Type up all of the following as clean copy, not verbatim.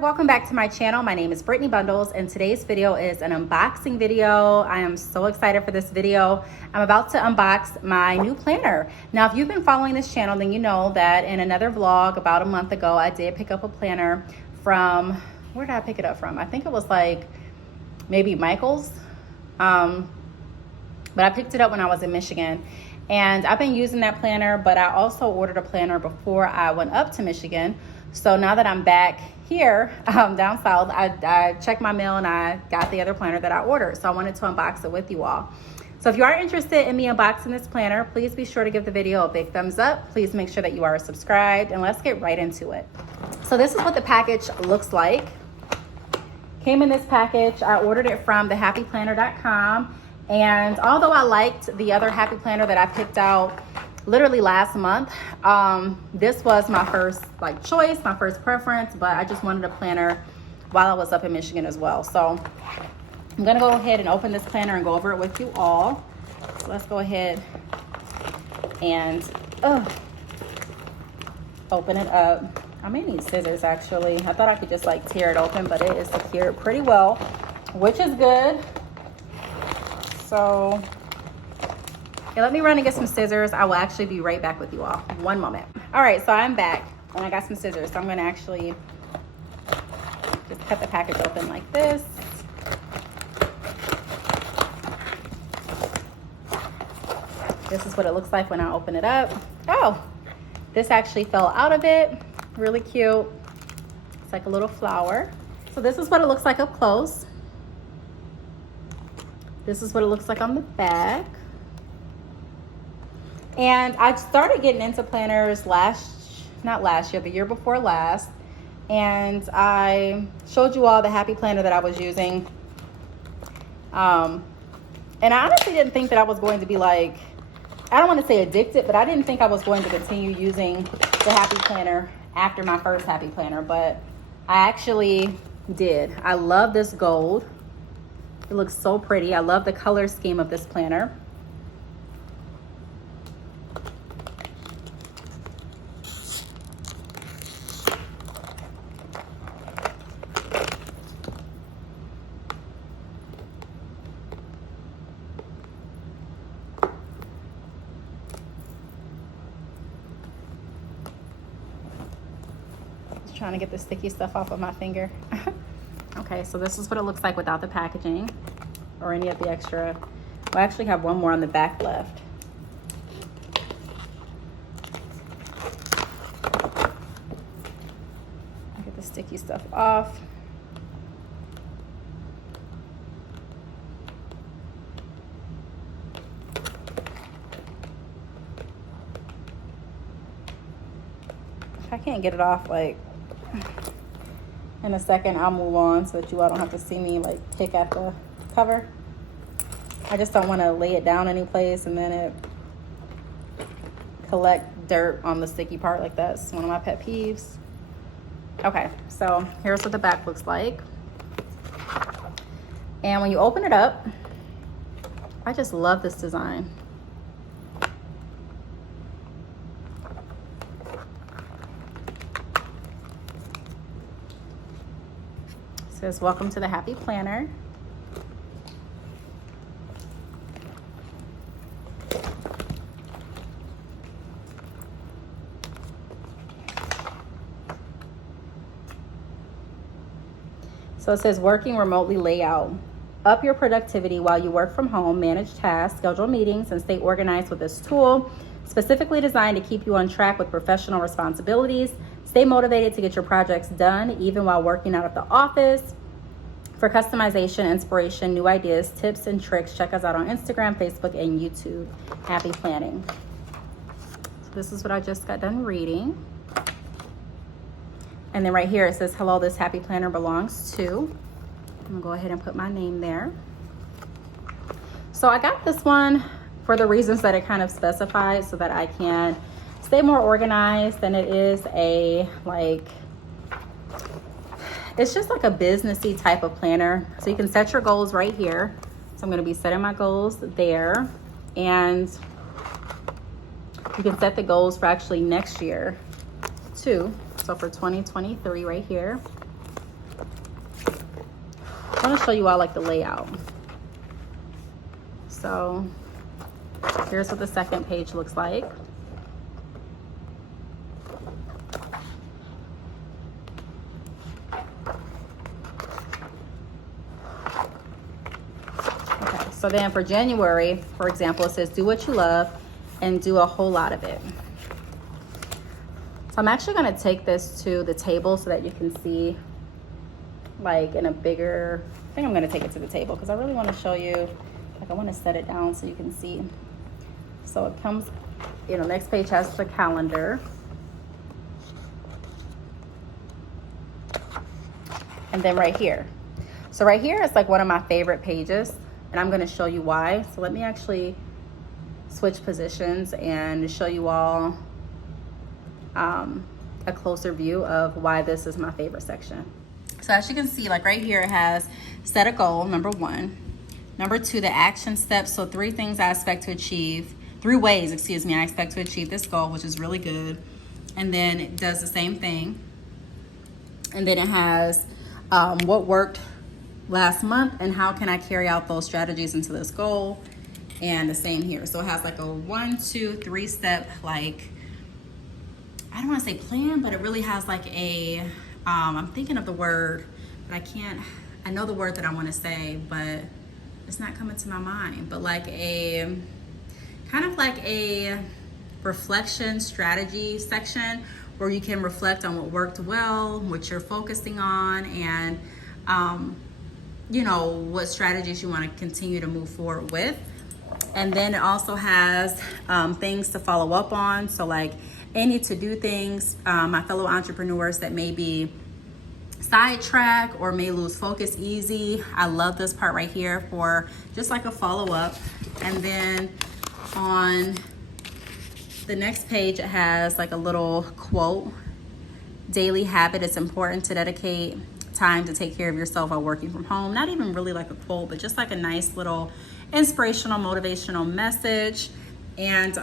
Welcome back to my channel. My name is Brittany Bundles and today's video is an unboxing video. I am so excited for this video. I'm about to unbox my new planner. Now, if you've been following this channel, then you know that in another vlog about a month ago, I did pick up a planner from, where did I pick it up from? I think it was like maybe Michael's. But I picked it up when I was in Michigan. And I've been using that planner, but I also ordered a planner before I went up to Michigan. So now that I'm back here down south, I checked my mail and I got the other planner that I ordered. So I wanted to unbox it with you all. So if you are interested in me unboxing this planner, please be sure to give the video a big thumbs up. Please make sure that you are subscribed and let's get right into it. So this is what the package looks like. Came in this package. I ordered it from thehappyplanner.com. And although I liked the other Happy Planner that I picked out literally last month, this was my first choice, my first preference, but I just wanted a planner while I was up in Michigan as well. So I'm gonna go ahead and open this planner and go over it with you all. So let's go ahead and open it up. I may need scissors actually. I thought I could just tear it open, but it is secured pretty well, which is good. So yeah, let me run and get some scissors. I will actually be right back with you all. One moment. All right, so I'm back and I got some scissors. So I'm gonna actually just cut the package open like this. This is what it looks like when I open it up. Oh, this actually fell out of it. Really cute. It's like a little flower. So this is what it looks like up close. This is what it looks like on the back. And I started getting into planners not last year, the year before last. And I showed you all the Happy Planner that I was using. And I honestly didn't think that I was going to be I don't want to say addicted, but I didn't think I was going to continue using the Happy Planner after my first Happy Planner, but I actually did. I love this gold. It looks so pretty. I love the color scheme of this planner. Just trying to get the sticky stuff off of my finger. Okay, so this is what it looks like without the packaging or any of the extra. I actually have one more on the back left. Get the sticky stuff off. If I can't get it off in a second, I'll move on so that you all don't have to see me pick at the cover. I just don't want to lay it down any place and then it collect dirt on the sticky part. That's one of my pet peeves. Okay, so here's what the back looks like. And when you open it up, I just love this design. It says, welcome to the Happy Planner. So it says working remotely layout. Up your productivity while you work from home, manage tasks, schedule meetings, and stay organized with this tool, specifically designed to keep you on track with professional responsibilities. Stay motivated to get your projects done even while working out of the office. For customization, inspiration, new ideas, tips, and tricks, check us out on Instagram, Facebook, and YouTube. Happy planning. So this is what I just got done reading. And then right here it says, hello, this Happy Planner belongs to. I'm gonna go ahead and put my name there. So I got this one for the reasons that it kind of specifies so that I can stay more organized. And it is it's just like a businessy type of planner. So you can set your goals right here. So I'm gonna be setting my goals there. And You can set the goals for actually next year too. So for 2023 right here. I want to show you all like the layout. So here's what the second page looks like. Okay, so then for January, for example, it says do what you love and do a whole lot of it. So I'm actually going to take this to the table so that you can see like in a bigger, I think I'm going to take it to the table because I really want to show you, like I want to set it down so you can see. So it comes, you know, next page has the calendar. And then right here. So right here is like one of my favorite pages and I'm going to show you why. So let me actually switch positions and show you all a closer view of why this is my favorite section. So as you can see, like right here, it has set a goal, number 1. Number 2, the action steps. So 3 things I expect to achieve, 3 ways, excuse me, I expect to achieve this goal, which is really good. And then it does the same thing. And then it has what worked last month and how can I carry out those strategies into this goal. And the same here. So it has like a 1, 2, 3 step, like, I don't want to say plan, but it really has like a, I'm thinking of the word, but I know the word that I want to say, but it's not coming to my mind, but like a, kind of like a reflection strategy section where you can reflect on what worked well, what you're focusing on, and, you know, what strategies you want to continue to move forward with. And then it also has things to follow up on. So like any to-do things, my fellow entrepreneurs that may be sidetrack or may lose focus easy. I love this part right here for just like a follow-up. And then on the next page, it has like a little quote. Daily habit, it's important to dedicate time to take care of yourself while working from home. Not even really like a quote, but just like a nice little inspirational, motivational message. And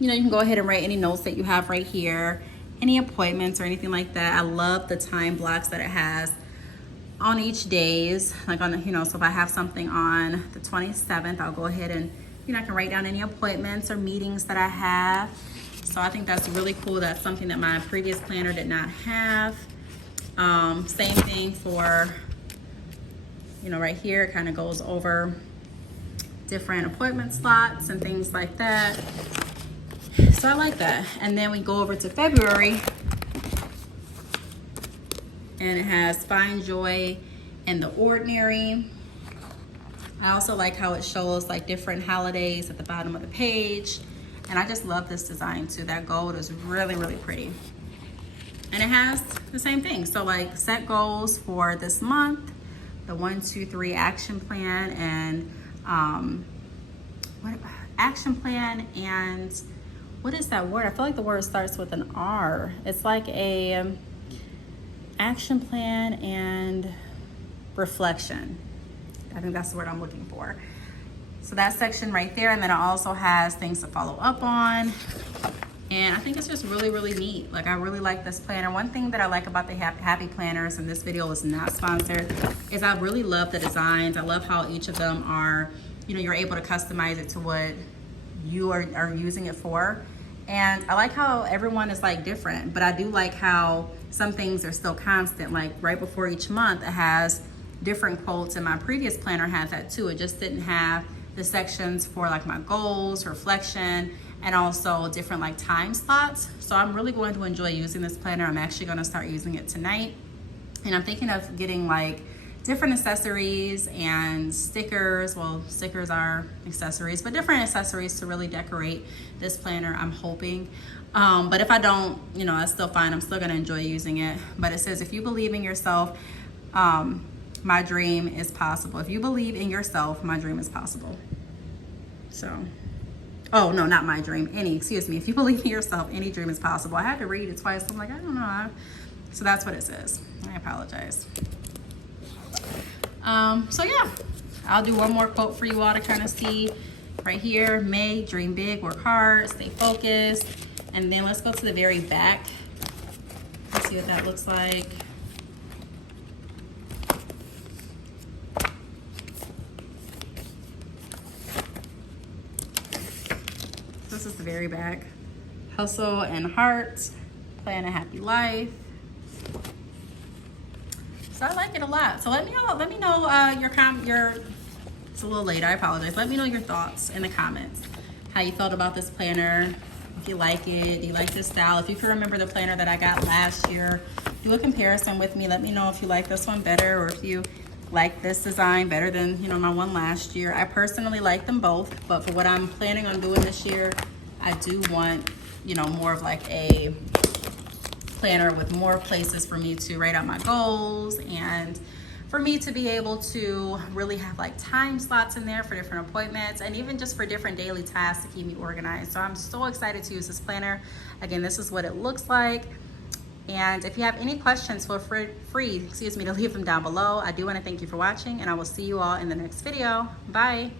you know, you can go ahead and write any notes that you have right here, any appointments or anything like that. I love the time blocks that it has on each days, like on, you know, so if I have something on the 27th, I'll go ahead and, you know, I can write down any appointments or meetings that I have. So I think that's really cool. That's something that my previous planner did not have. Same thing for, you know, right here, it kind of goes over different appointment slots and things like that. So I like that. And then we go over to February and it has find joy in the ordinary. I also like how it shows like different holidays at the bottom of the page. And I just love this design too. That gold is really, really pretty. And it has the same thing. So like set goals for this month, the 1, 2, 3 action plan, and what action plan, and what is that word? I feel like the word starts with an R. It's like a action plan and reflection. I think that's the word I'm looking for. So that section right there, and then it also has things to follow up on. And I think it's just really, really neat. Like, I really like this planner. One thing that I like about the Happy Planners, and this video is not sponsored, is I really love the designs. I love how each of them are, you know, you're able to customize it to what you are using it for. And I like how everyone is like different, but I do like how some things are still constant. Like right before each month, it has different quotes, and my previous planner had that too. It just didn't have the sections for like my goals, reflection, and also different like time slots. So I'm really going to enjoy using this planner. I'm actually going to start using it tonight. And I'm thinking of getting like different accessories and stickers. Well, stickers are accessories, but different accessories to really decorate this planner, I'm hoping. But if I don't, you know, that's still fine. I'm still going to enjoy using it. But it says, if you believe in yourself, my dream is possible. If you believe in yourself, my dream is possible. So, oh no, not my dream, excuse me. If you believe in yourself, any dream is possible. I had to read it twice. I'm like, I don't know. So that's what it says. I apologize. So yeah, I'll do one more quote for you all to kind of see, right here, May, dream big, work hard, stay focused. And then let's go to the very back. Let's see what that looks like. This is the very back. Hustle and heart, plan a happy life. So I like it a lot. So let me know your it's a little late, I apologize. Let me know your thoughts in the comments. How you felt about this planner, if you like it, do you like this style? If you can remember the planner that I got last year, do a comparison with me. Let me know if you like this one better or if you like this design better than, you know, my one last year. I personally like them both, but for what I'm planning on doing this year, I do want, you know, more of like a planner with more places for me to write out my goals and for me to be able to really have like time slots in there for different appointments and even just for different daily tasks to keep me organized. So I'm so excited to use this planner. Again, this is what it looks like. And if you have any questions, feel free to leave them down below. I do want to thank you for watching, and I will see you all in the next video. Bye.